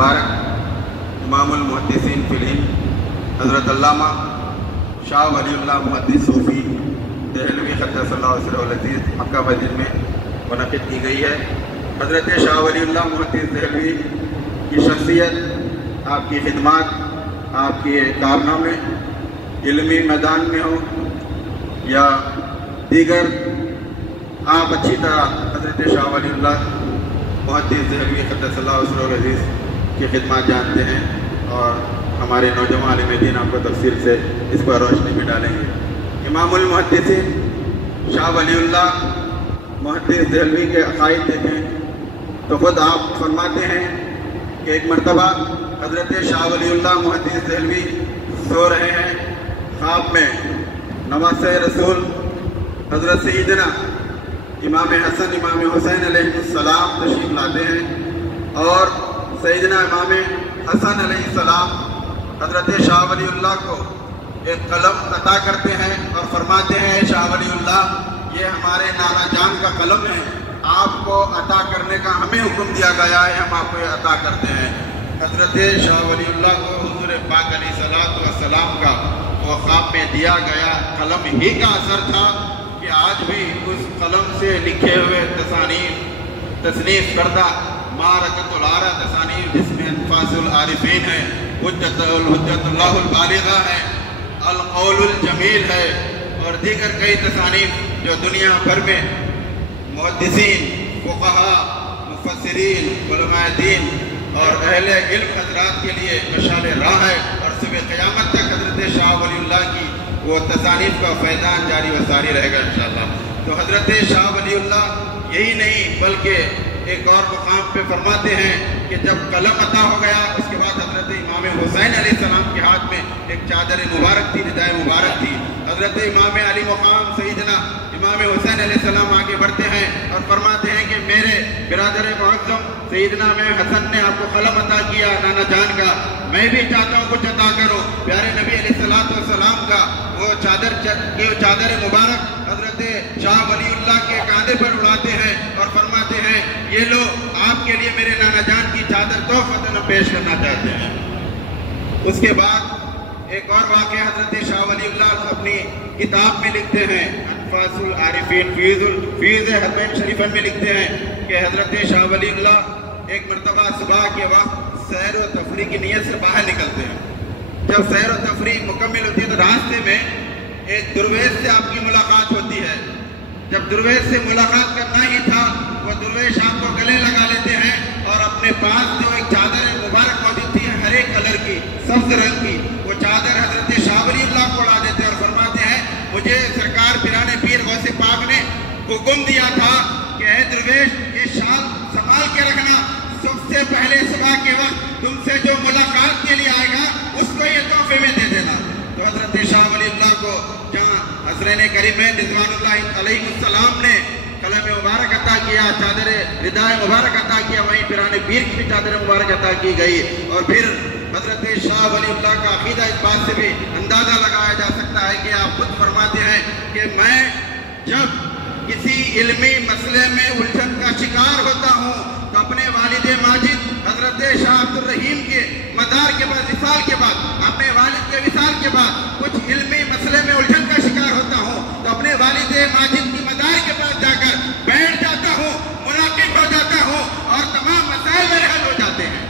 मुबारक इमामुल मुहद्दिसीन fill Hind हज़रत अल्लामा शाह वलीउल्लाह मुहद्दिस सूफ़ी देहलवी क़द्दसल्लाहु सिर्रहु अज़ीज़ मक्का मस्जिद में मुनक़िद की गई है। हज़रत शाह वलीउल्लाह मुहद्दिस देहलवी की शख्सियत, आपकी खिदमत, आपके कारनामे इल्मी मैदान में हो या दीगर, आप अच्छी तरह हज़रत शाह वलीउल्लाह मुहद्दिस देहलवी क़द्दसल्लाहु सिर्रहु अज़ीज़ की खिदमत जानते हैं और हमारे नौजवान आलिम दीन आपको तफसील से इस पर रोशनी भी डालेंगे। इमामुल मुहद्दिसीन शाह वलीउल्लाह मुहद्दिस देहलवी के अक़ाइद देखें तो ख़ुद आप फरमाते हैं कि एक मरतबा हज़रत शाह वलीउल्लाह मुहद्दिस देहलवी सो रहे हैं, ख्वाब में नवासे रसूल हज़रत सैयदना इमाम हसन इमाम हुसैन अलैहिस्सलाम तशरीफ़ लाते हैं और सैयदना इमाम हसन अलैहिस्सलाम हज़रत शाह वलीउल्लाह को एक कलम अता करते हैं और फरमाते हैं, शाह वलीउल्लाह ये हमारे नाना जान का कलम है, आपको अता करने का हमें हुक्म दिया गया है, हम आपको ये अता करते हैं। हज़रत शाह वलीउल्लाह को हुज़ूर पाक अलैहिस्सलातु वस्सलाम का वो ख्वाब में दिया गया कलम ही का असर था कि आज भी उस कलम से लिखे हुए तसनीफ करदा मारकतुल आरा तसानीफ जिसमें अनफासुल आरिफीन है, हुज्जतुल्लाहुल बालिगा है, अल कौलुल जमील है और दीगर कई तसानीफ जो दुनिया भर में मुहद्दिसीन, फुक़हा, मुफस्सिरीन, उलमाए दीन और अहले इल्म हज़रात के लिए मशाल राह है और सुबह क़यामत तक हज़रत शाह वलीउल्लाह की वो तसानीफ का फैज़ान जारी व सारी रहेगा इंशाअल्लाह। तो हज़रत शाह वलीउल्लाह यही नहीं बल्कि एक और मकाम पे फरमाते हैं कि जब कलम अता हो गया उसके बाद हज़रत इमाम हुसैन अलैहिस्सलाम के हाथ में एक चादर मुबारक थी, रिदाए मुबारक थी। हज़रत इमाम अली मकाम सैयदना इमाम हुसैन अलैहिस्सलाम आगे बढ़ते हैं और फरमाते हैं कि मेरे बिरादर मुअज़्ज़म सैयदना मैं हसन ने आपको कलम अता किया नाना जान का, मैं भी चाहता हूँ कुछ अता करो। प्यारे नबी अलैहिस्सलातु वस्सलाम का वो चादर मुबारक हज़रत शाह वलीउल्लाह के कांधे पर उड़ाते हैं और फरमाते हैं, ये लो आपके लिए मेरे नाना जान की चादर तोहफ़तन पेश करना चाहते हैं। उसके बाद एक और वाक़या हज़रत शाह वलीउल्लाह अपनी किताब में लिखते हैं, अनफासुल आरिफीन फ़ीज़ हरमैन शरीफ़ैन में लिखते हैं कि हज़रत शाह वलीउल्लाह एक मरतबा सुबह के वक्त सैर व तफरीह की नीयत से बाहर निकलते हैं। जब सैर व तफरीह मुकम्मल होती है तो रास्ते में एक दुर्वेश से आपकी मुलाकात होती है। जब दुर्वेश से मुलाकात करना ही था वो दुर्वेश आपको गले लगा लेते हैं और अपने पास जो एक चादर मुबारक मौजूद थी हरे कलर की, सब्ज रंग की, वो चादर हज़रत शाह वलीउल्लाह को उड़ा देते हैं और फरमाते हैं, मुझे सरकार पिराने पीर गौसे पाक ने हुक्म दिया था कि ऐ दुर्वेश ये शाल संभाल के रखना, सबसे पहले सुबह के वक्त तुमसे जो मुलाकात के लिए आएगा उसको ये तोहफे में दे देना। तो हज़रत शाह वलीउल्लाह को जहाँ हज़रत करीमैन रिज़वानुल्लाह अलैहिस्सलाम ने कलम मुबारक अता किया, चादर रिदाए मुबारक अता किया, वहीं पिराने पीर की भी चादर मुबारक अता की गई। और फिर हज़रत शाह वलीउल्लाह का अक़ीदा इस बात से भी अंदाज़ा लगाया जा सकता है कि आप खुद फरमाते हैं कि मैं जब किसी इल्मी मसले में उलझन का शिकार होता हूँ तो अपने वालिद माजिद हज़रत शाह अब्दुल रहीम के मदार के बाद विसाल के बाद अपने वालिद के विसाल के बाद कुछ इल्मी मसले में उलझन का शिकार होता हूँ तो अपने वालिद माजिद की मदार के पास जाकर बैठ जाता हूँ, मुनाकिब हो जाता हूँ और तमाम मसाइल मेरे हल हो जाते हैं।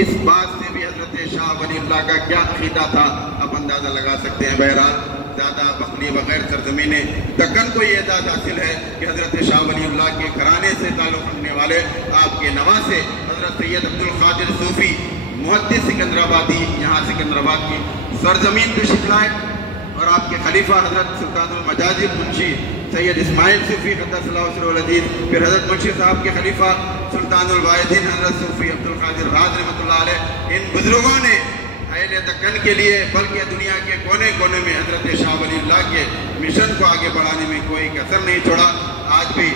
इस बात से भी हज़रत शाह वलीउल्लाह का क्या अक़ीदा था आप अंदाज़ा लगा सकते हैं। बहरहाल ज़्यादा बखली बग़ैर सरज़मीन दक्कन को ये एजाज़ हासिल है कि हज़रत शाह वलीउल्लाह के घराने से ताल्लुक़ रखने वाले आपके नवासे हज़रत सैयद अब्दुल क़ादिर सूफ़ी मुहद्दिस सिकंदराबादी यहाँ सिकंदराबाद की सरज़मीन तशरीफ़ लाए और आपके खलीफा हज़रत सुल्तानुल मजाजिब मुंशी सैयद इस्माइल सूफ़ी क़द्दसल्लाहु सिर्रहु अज़ीज़, फिर हज़रत मुंशी साहब के खलीफा सुल्तानुल वाहिदीन हज़रत सूफ़ी अब्दुल क़ादिर राज रहमतुल्लाह अलैह, इन बुज़ुर्गों ने अहले दक्कन के लिए बल्कि दुनिया के कोने कोने में हज़रत शाह वलीउल्लाह के मिशन को आगे बढ़ाने में कोई कसर नहीं छोड़ा। आज भी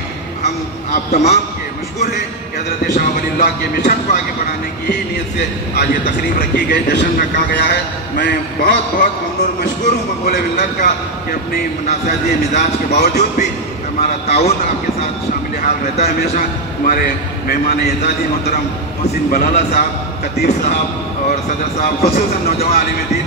हम आप तमाम के मशहूर हैं कि हज़रत शाह वलीउल्लाह के मिशन को आगे बढ़ाने की ही नीयत से आज ये तकरीब रखी गई, जश्न रखा गया है। मैं बहुत बहुत ममनून मशहूर हूँ मक़बूल मिल्लत का कि अपनी नासाजी मिजाज के बावजूद भी ہمارا تعاون آپ کے ساتھ شامل حال رہتا ہے ہمیشہ. ہمارے مہمان اعزازی محترم محسن بلالہ صاحب، خطیب صاحب اور صدر صاحب، خصوصاً نوجوان عالم دین